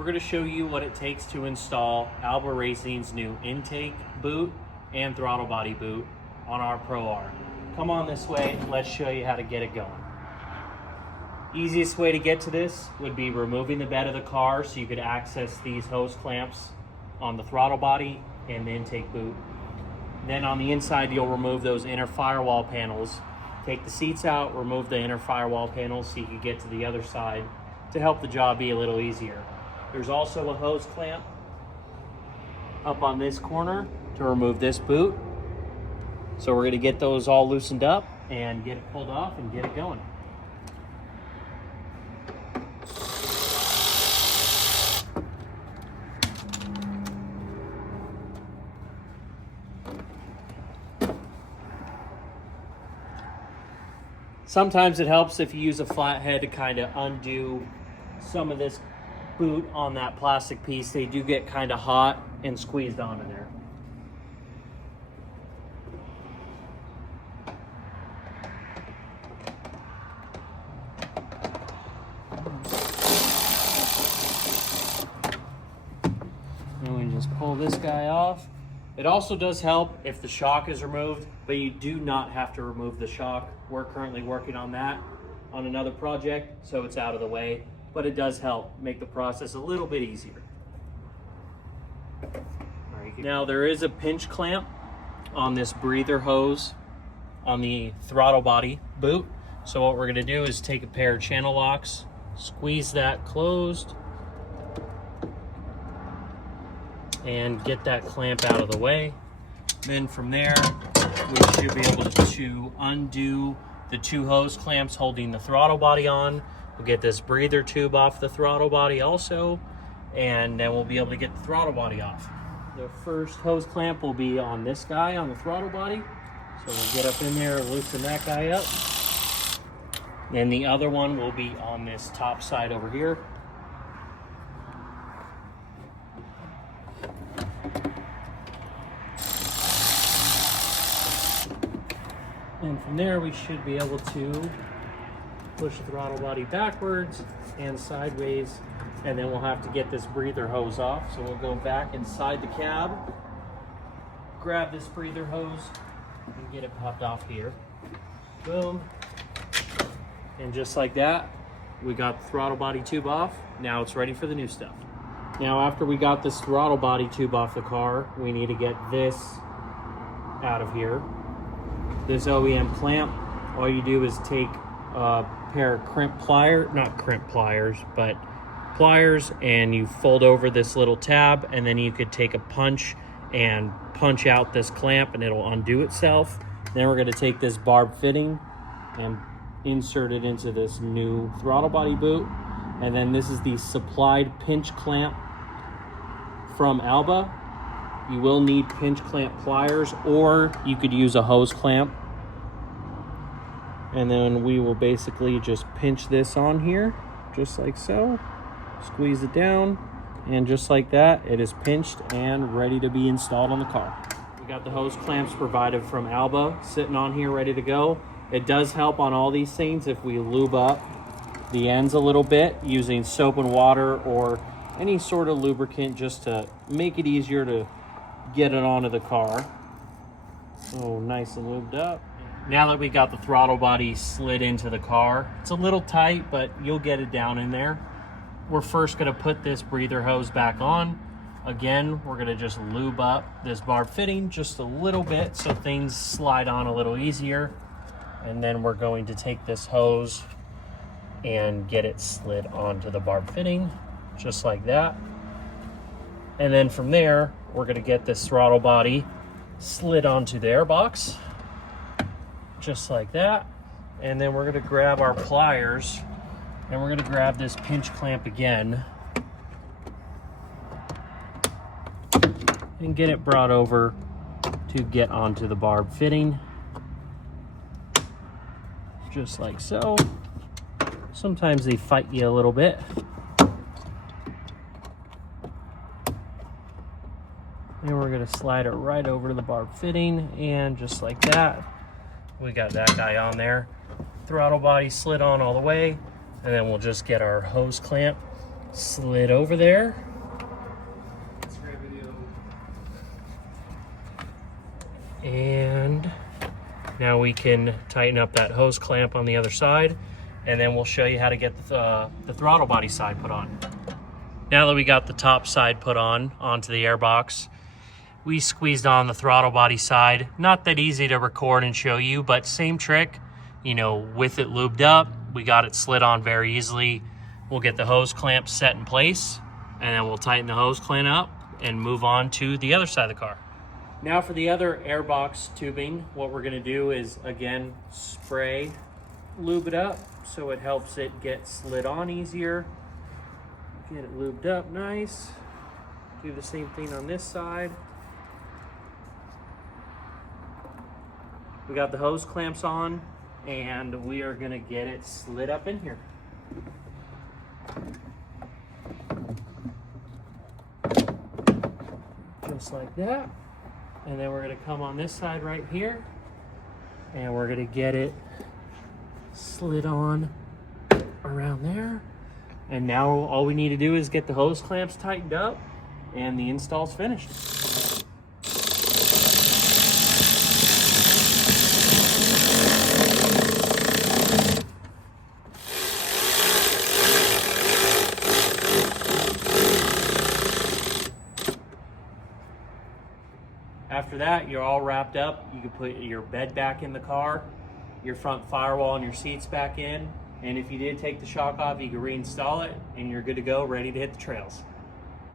we're going to show you what it takes to install Alba Racing's new intake boot and throttle body boot on our Pro R. Come on this way, let's show you how to get it going. Easiest way to get to this would be removing the bed of the car so you could access these hose clamps on the throttle body and the intake boot. Then on the inside, you'll remove those inner firewall panels. Take the seats out, remove the inner firewall panels so you can get to the other side to help the job be a little easier. There's also a hose clamp up on this corner to remove this boot. So we're going to get those all loosened up and get it pulled off and get it going. Sometimes it helps if you use a flathead to kind of undo some of this boot on that plastic piece. They do get kind of hot and squeezed onto there. And we just pull this guy off. It also does help if the shock is removed, but you do not have to remove the shock. We're currently working on that on another project, so it's out of the way, but it does help make the process a little bit easier. Now there is a pinch clamp on this breather hose on the throttle body boot. So what we're gonna do is take a pair of channel locks, squeeze that closed, and get that clamp out of the way. Then from there, we should be able to undo the two hose clamps holding the throttle body on. We'll get this breather tube off the throttle body also, and then we'll be able to get the throttle body off. The first hose clamp will be on this guy on the throttle body. So we'll get up in there and loosen that guy up. And the other one will be on this top side over here. And from there, we should be able to push the throttle body backwards and sideways, and then we'll have to get this breather hose off. So we'll go back inside the cab, grab this breather hose, and get it popped off here. Boom. And just like that, we got the throttle body tube off. Now it's ready for the new stuff. Now after we got this throttle body tube off the car, we need to get this out of here. This OEM clamp, all you do is take a pair of pliers, and you fold over this little tab, and then you could take a punch and punch out this clamp and it'll undo itself. Then we're going to take this barb fitting and insert it into this new throttle body boot. And then this is the supplied pinch clamp from Alba. You will need pinch clamp pliers, or you could use a hose clamp. And then we will basically just pinch this on here, just like so. Squeeze it down, and just like that, it is pinched and ready to be installed on the car. We got the hose clamps provided from Alba sitting on here ready to go. It does help on all these things if we lube up the ends a little bit using soap and water or any sort of lubricant just to make it easier to get it onto the car. Oh, nice and lubed up. Now that we got the throttle body slid into the car, it's a little tight, but you'll get it down in there. We're first gonna put this breather hose back on. Again, we're gonna just lube up this barb fitting just a little bit so things slide on a little easier. And then we're going to take this hose and get it slid onto the barb fitting, just like that. And then from there, we're gonna get this throttle body slid onto the airbox, just like that. And then we're gonna grab our pliers and we're gonna grab this pinch clamp again and get it brought over to get onto the barb fitting, just like so. Sometimes they fight you a little bit. And we're gonna slide it right over to the barb fitting, and just like that, we got that guy on there. Throttle body slid on all the way, and then we'll just get our hose clamp slid over there. And now we can tighten up that hose clamp on the other side, and then we'll show you how to get the throttle body side put on. Now that we got the top side put on onto the airbox, we squeezed on the throttle body side. Not that easy to record and show you, but same trick, you know, with it lubed up, we got it slid on very easily. We'll get the hose clamp set in place, and then we'll tighten the hose clamp up and move on to the other side of the car. Now for the other airbox tubing, what we're gonna do is, again, spray lube it up so it helps it get slid on easier. Get it lubed up nice. Do the same thing on this side. We got the hose clamps on, and we are gonna get it slid up in here. Just like that. And then we're gonna come on this side right here, and we're gonna get it slid on around there. And now all we need to do is get the hose clamps tightened up, and the install's finished. After that, you're all wrapped up. You can put your bed back in the car, your front firewall and your seats back in. And if you did take the shock off, you can reinstall it, and you're good to go, ready to hit the trails.